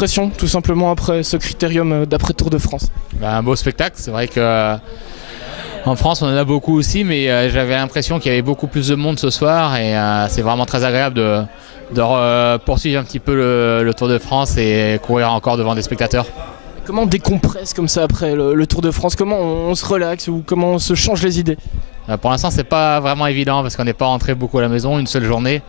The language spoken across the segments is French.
Impression tout simplement après ce critérium d'après Tour de France. Un beau spectacle, c'est vrai que en France on en a beaucoup aussi, mais j'avais l'impression qu'il y avait beaucoup plus de monde ce soir et c'est vraiment très agréable de poursuivre un petit peu le Tour de France et courir encore devant des spectateurs. Comment on décompresse comme ça après le Tour de France? Comment on se relaxe ou comment on se change les idées? Pour l'instant c'est pas vraiment évident parce qu'on n'est pas rentré beaucoup à la maison, une seule journée.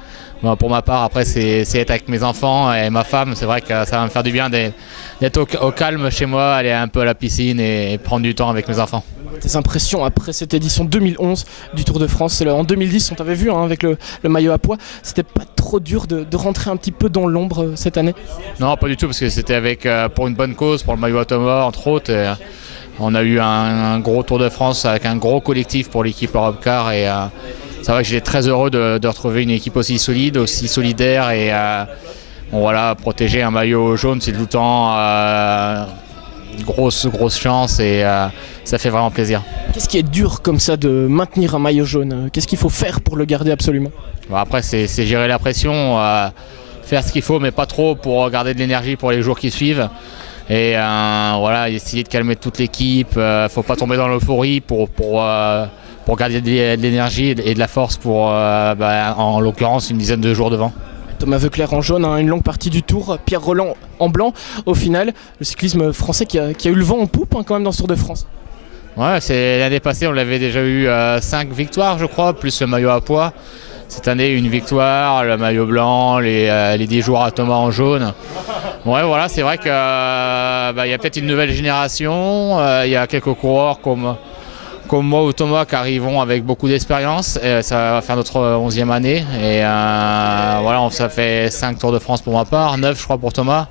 Bon, pour ma part après c'est être avec mes enfants et ma femme, c'est vrai que ça va me faire du bien d'être au calme chez moi, aller un peu à la piscine et prendre du temps avec mes enfants. Tes impressions après cette édition 2011 du Tour de France? En 2010 on t'avait vu avec le maillot à pois, c'était pas trop dur de rentrer un petit peu dans l'ombre cette année? Non, pas du tout, parce que c'était pour une bonne cause, pour le maillot Atoma entre autres. Et, on a eu un gros Tour de France avec un gros collectif pour l'équipe Europcar et c'est vrai que j'étais très heureux de retrouver une équipe aussi solide, aussi solidaire et voilà, protéger un maillot jaune c'est tout le temps grosse chance et ça fait vraiment plaisir. Qu'est-ce qui est dur comme ça de maintenir un maillot jaune? Qu'est-ce qu'il faut faire pour le garder absolument? Bon, après c'est gérer la pression, faire ce qu'il faut mais pas trop pour garder de l'énergie pour les jours qui suivent. Et voilà, essayer de calmer toute l'équipe, faut pas tomber dans l'euphorie pour garder de l'énergie et de la force pour, en l'occurrence, une dizaine de jours devant. Thomas Voeckler en jaune, une longue partie du Tour, Pierre Rolland en blanc. Au final, le cyclisme français qui a eu le vent en poupe quand même dans ce Tour de France. Ouais, c'est l'année passée, on l'avait déjà eu 5 victoires, je crois, plus le maillot à pois. Cette année, une victoire, le maillot blanc, les 10 jours à Thomas en jaune. Ouais, voilà, c'est vrai qu'il y a peut-être une nouvelle génération. Il y a quelques coureurs comme moi ou Thomas qui arrivons avec beaucoup d'expérience. Ça va faire notre 11e année. Et voilà, ça fait 5 Tours de France pour ma part, 9 je crois pour Thomas.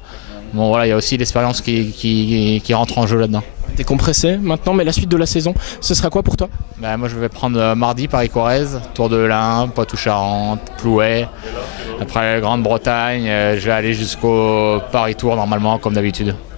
Bon voilà, il y a aussi l'expérience qui rentre en jeu là-dedans. T'es compressé maintenant, mais la suite de la saison, ce sera quoi pour toi? Moi je vais prendre mardi Paris-Corrèze, Tour de l'Ain, Poitou-Charentes, Plouay. Après Grande-Bretagne, je vais aller jusqu'au Paris-Tour normalement comme d'habitude.